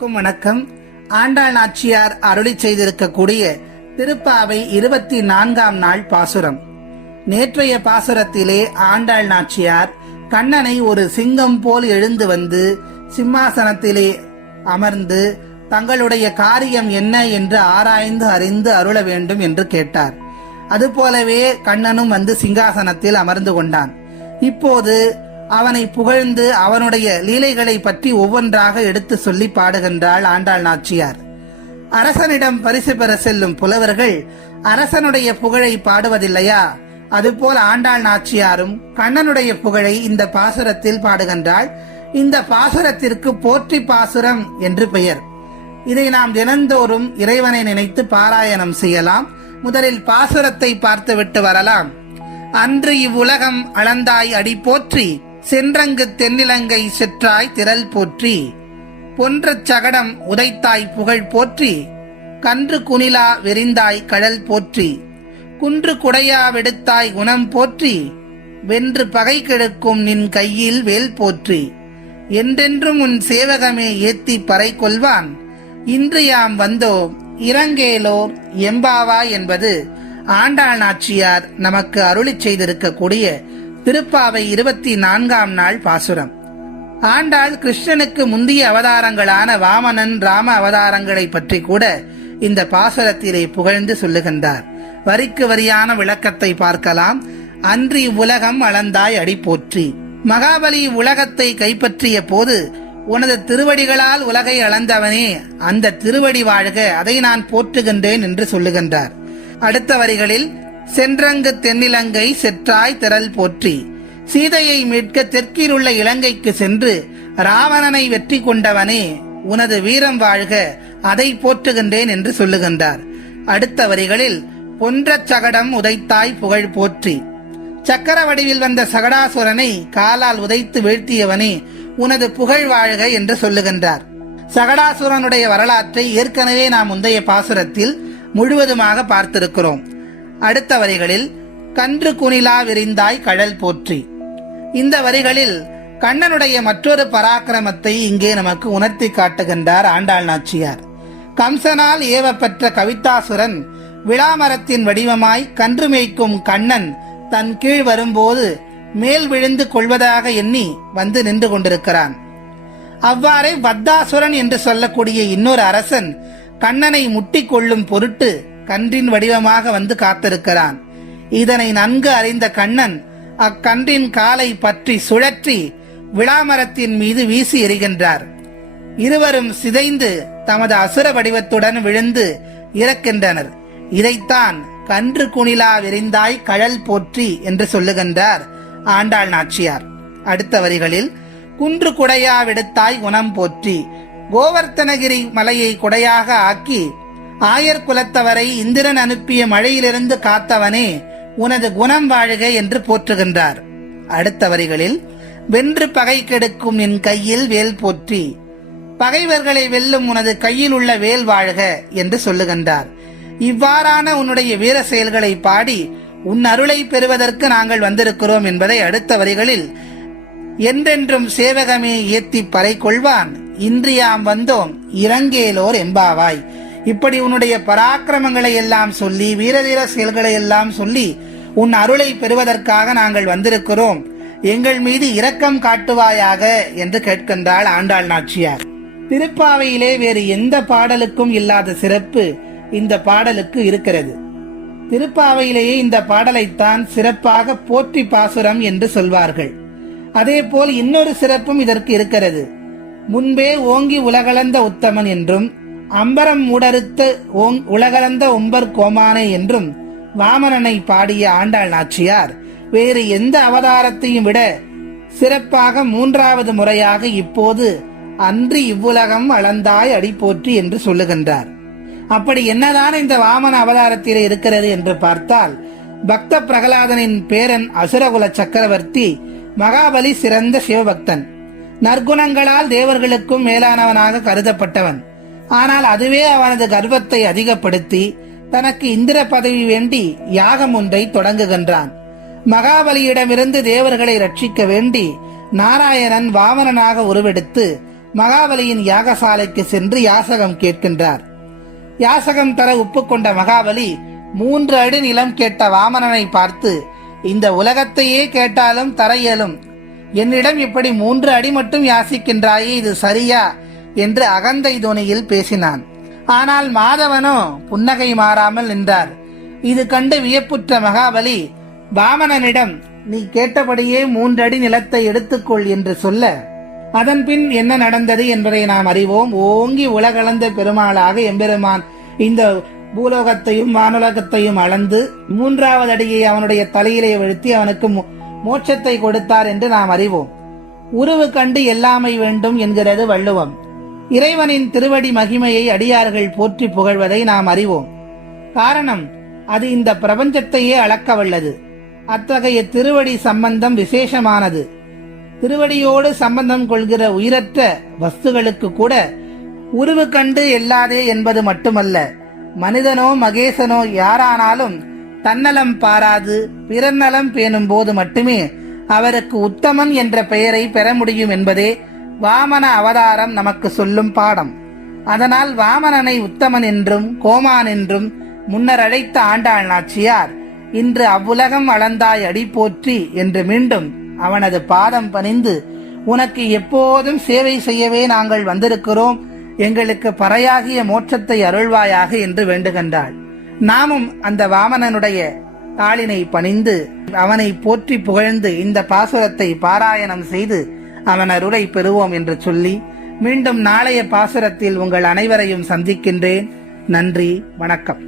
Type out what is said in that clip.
வணக்கம். ஆண்டாள் நாச்சியார் அருளி செய்திருக்கக்கூடிய திருப்பாவை 24ஆம் நாள் பாசுரம். நேற்றைய பாசுரத்திலே ஆண்டாள் நாச்சியார் கண்ணனை ஒரு சிங்கம் போல் எழுந்து வந்து சிம்மாசனத்திலே அமர்ந்து தங்களுடைய காரியம் என்ன என்று ஆராய்ந்து அறிந்து அருள வேண்டும் என்று கேட்டார். அதுபோலவே கண்ணனும் வந்து சிங்காசனத்தில் அமர்ந்து கொண்டான். இப்போது அவனை புகழ்ந்து அவனுடைய லீலைகளை பற்றி ஒவ்வொன்றாக எடுத்து சொல்லி பாடுகின்றாள் ஆண்டாள் நாச்சியார். அரசனிடம் பரிசு பெற செல்லும் புலவர்கள் அரசனுடைய புகழை பாடுவதில்லையா? அதுபோல் ஆண்டாள் நாச்சியாரும் கண்ணனுடைய புகழை இந்த பாசுரத்தில் பாடுகின்றாள். இந்த பாசுரத்திற்கு போற்றி பாசுரம் என்று பெயர். இதை நாம் தினந்தோறும் இறைவனை நினைத்து பாராயணம் செய்யலாம். முதலில் பாசுரத்தை பார்த்துவிட்டு வரலாம். அன்று இவ்வுலகம் அளந்தாய் அடி போற்றி, சென்றங்கு தென்னிலங்கை செற்றாய் திரள் போற்றி, பொன்றச் சகடம் உதைத்தாய் புகழ் போற்றி, கன்று குனிலா வெறிந்தாய் கடல் போற்றி, குன்று குடையா வெடுத்தாய் குணம் போற்றி, வென்று பகை கெடுக்கும் நின் கையில் வேல் போற்றி, என்றென்றும் உன் சேவகமே ஏத்தி பறை கொள்வான், இன்று யாம் வந்தோம் இரங்கேலோர் எம்பாவா என்பது ஆண்டாள் நாச்சியார் நமக்கு அருளி செய்திருக்கக்கூடிய திருப்பாவை 24ஆம் நாள் பாசுரம். ஆண்டாள் கிருஷ்ணனுக்கு முந்திய அவதாரங்களான வாமனன் ராம அவதாரங்களை பற்றி கூட இந்த பாசுரத்திலே புகழ்ந்து சொல்லுகின்றார். வரிக்கு வரியான விளக்கத்தை பார்க்கலாம். அன்றி உலகம் அளந்தாய் அடி போற்றி. மகாபலி உலகத்தை கைப்பற்றிய போது உனது திருவடிகளால் உலகை அளந்தவனே, அந்த திருவடி வாழ்க, அதை நான் போற்றுகின்றேன் என்று சொல்லுகின்றார். அடுத்த வரிகளில் சென்றங்கு தென்னிலங்கை செற்றாய் திரள் போற்றி, சீதையை மீட்க தெற்கில் உள்ள இலங்கைக்கு சென்று ராவணனை வெற்றி கொண்டவனே, உனது வீரம் வாழ்க, அதை போற்றுகின்றேன் என்று சொல்லுகின்றார். அடுத்த வரிகளில் பொன்றச் சகடம் உதைத்தாய் புகழ் போற்றி, சக்கர வடிவில் வந்த சகடாசுரனை காலால் உதைத்து வீழ்த்தியவனே, உனது புகழ் வாழ்க என்று சொல்லுகின்றார். சகடாசுரனுடைய வரலாற்றை ஏற்கனவே நாம் முந்தைய பாசுரத்தில் முழுவதுமாக பார்த்திருக்கிறோம். அடுத்த வரிகளில் கன்று குனிலா விரிந்தாய் கடல் போற்றி. இந்த வரிகளில் கண்ணனுடைய மற்றொரு பராக்கிரமத்தை இங்கே நமக்கு உணர்த்தி காட்டுகின்றார் ஆண்டாள் நாச்சியார். கம்சனால் ஏவப்பெற்ற கவிதாசுரன் விளாமரத்தின் வடிவமாய் கன்று மேய்க்கும் கண்ணன் தன் கீழ் வரும்போது மேல் விழுந்து கொள்வதாக எண்ணி வந்து நின்று கொண்டிருக்கிறான். அவ்வாறே வத்தாசுரன் என்று சொல்லக்கூடிய இன்னொரு அரசன் கண்ணனை முட்டி கொள்ளும் பொருட்டு கன்றின் வடிவமாக வந்து காத்திருக்கிறான். இதனை நன்கு அறிந்த கண்ணன் அக்கன்றின் காலை பற்றி சுழற்றி விளாமரத்தின் மீது வீசி எறிகின்றார். இருவரும் சிதைந்து தமது அசுர வடிவத்துடன் விழுந்து இறக்கின்றனர். இதைத்தான் கன்று குனிலா விரிந்தாய் கடல் போற்றி என்று சொல்லுகின்றார் ஆண்டாள் நாச்சியார். அடுத்த வரிகளில் குன்று குடையா விடுத்தாய் குணம் போற்றி, கோவர்த்தனகிரி மலையை குடையாக ஆக்கி ஆயர் குலத்தவரை இந்திரன் அனுப்பிய மழையிலிருந்து காத்தவனே, உனது குணம் வாழ்க என்று போற்றுகின்றார். அடுத்த வரிகளில் வென்று பகை கெடுக்கும் என் கையில் வேல் போற்றி, பகைவர்களை வெல்லும் உனது கையில் உள்ள வேல் வாழ்க என்று சொல்லுகின்றார். இவ்வாறான உன்னுடைய வீர செயல்களை பாடி உன் அருளை பெறுவதற்கு நாங்கள் வந்திருக்கிறோம் என்பதை அடுத்த வரிகளில் என்றென்றும் சேவகமே ஏத்தி பறை கொள்வான், இன்றியாம் வந்தோம் இரங்கேலோர் எம்பாவாய். இப்படி உன்னுடைய பராக்கிரமங்களை எல்லாம் சொல்லி வீரதீர செயல்களை எல்லாம் சொல்லி உன் அருளை பெறுவதற்காக நாங்கள் வந்திருக்கிறோம், எங்கள் மீது இரக்கம் காட்டுவாயாக என்று கேட்கின்றாள் ஆண்டாள் நாச்சியார். திருப்பாவையிலே வேறு எந்த பாடலுக்கும் இல்லாத சிறப்பு இந்த பாடலுக்கு இருக்கிறது. திருப்பாவையிலேயே இந்த பாடலைத்தான் சிறப்பாக போற்றி பாசுரம் என்று சொல்வார்கள். அதே போல் இன்னொரு சிறப்பும் இதற்கு இருக்கிறது. முன்பே ஓங்கி உலகளந்த உத்தமன் என்றும் அம்பரம் மூடறுத்த உலகளந்த உம்பர் கோமானே என்றும் வாமனனை பாடிய ஆண்டாள் நாச்சியார் வேறு எந்த அவதாரத்தையும் விட சிறப்பாக 3வது முறையாக இப்போது அன்று இவ்வுலகம் அளந்தாய் அடி போற்றி என்று சொல்லுகின்றார். அப்படி என்னதான் இந்த வாமன அவதாரத்திலே இருக்கிறது என்று பார்த்தால், பக்த பிரகலாதனின் பேரன் அசுரகுல சக்கரவர்த்தி மகாபலி சிறந்த சிவபக்தன், நற்குணங்களால் தேவர்களுக்கும் மேலானவனாக கருதப்பட்டவன். ஆனால் அதுவே அவனது கர்வத்தை அதிகப்படுத்தி தனக்கு இந்திர பதவி வேண்டி யாகம் ஒன்றை தொடங்குகின்றான். மகாபலியிடமிருந்து தேவர்களை ரட்சிக்க வேண்டி நாராயணன் வாமனனாக உருவெடுத்து மகாபலியின் யாகசாலைக்கு சென்று யாசகம் கேட்கின்றார். யாசகம் தர ஒப்புக்கொண்ட மகாபலி 3 அடி நிலம் கேட்ட வாமனனை பார்த்து, இந்த உலகத்தையே கேட்டாலும் தர இயலும், என்னிடம் இப்படி 3 அடி மட்டும் யாசிக்கின்றாயே, இது சரியா என்று அகந்தை தொனியில் பேசினான். ஆனால் மாதவனோ புன்னகை மாறாமல் நின்றார். இது கண்டு வியப்புற்ற மகாபலி வாமனனிடம், நீ கேட்டபடியே 3 அடி நிலத்தை எடுத்துக்கொள் என்று சொல்ல, அதன் பின் என்ன நடந்தது என்பதை நாம் அறிவோம். ஓங்கி உலகளந்த பெருமாளாக எம்பெருமான் இந்த பூலோகத்தையும் வானுலகத்தையும் அளந்து 3வது அடியை அவனுடைய தலையிலே வீழ்த்தி அவனுக்கு மோட்சத்தை கொடுத்தார் என்று நாம் அறிவோம். உருவு கண்டு எல்லாமை வேண்டும் என்கிறது வள்ளுவம். இறைவனின் திருவடி மகிமையை அடியார்கள் போற்றி புகழ்வதை நாம் அறிவோம். காரணம், அது இந்த பிரபஞ்சத்தையே அளக்க வல்லது. அத்தகைய திருவடி சம்பந்தம் விசேஷமானது. திருவடியோடு சம்பந்தம் கொள்கிற உயிரற்ற வஸ்துகளுக்கு கூட உருவு கண்டு எல்லாதே என்பது மட்டுமல்ல, மனிதனோ மகேசனோ யாரானாலும் தன்னலம் பாராது பிறர் நலம் பேணும் போது மட்டுமே அவருக்கு உத்தமன் என்ற பெயரை பெற முடியும் என்பதே வாமன அவதாரம் நமக்கு சொல்லும் பாடம். அதனால் வாமனனை உத்தமன் என்றும் கோமான் என்றும் முன்னர் அழைத்த ஆண்டாள் நாச்சியார் இன்று அவ்வுலகம் அளந்தாய் அடி போற்றி என்று மீண்டும் அவனது பாதம் பணிந்து, உனக்கு எப்போதும் சேவை செய்யவே நாங்கள் வந்திருக்கிறோம், எங்களுக்கு பறையாகிய மோட்சத்தை அருள்வாயாக என்று வேண்டுகின்றாள். நாமும் அந்த வாமனனுடைய தாளினை பணிந்து அவனை போற்றி புகழ்ந்து இந்த பாசுரத்தை பாராயணம் செய்து அவன் அருளை பெறுவோம் என்று சொல்லி மீண்டும் நாளைய பாசுரத்தில் உங்கள் அனைவரையும் சந்திக்கின்றேன். நன்றி, வணக்கம்.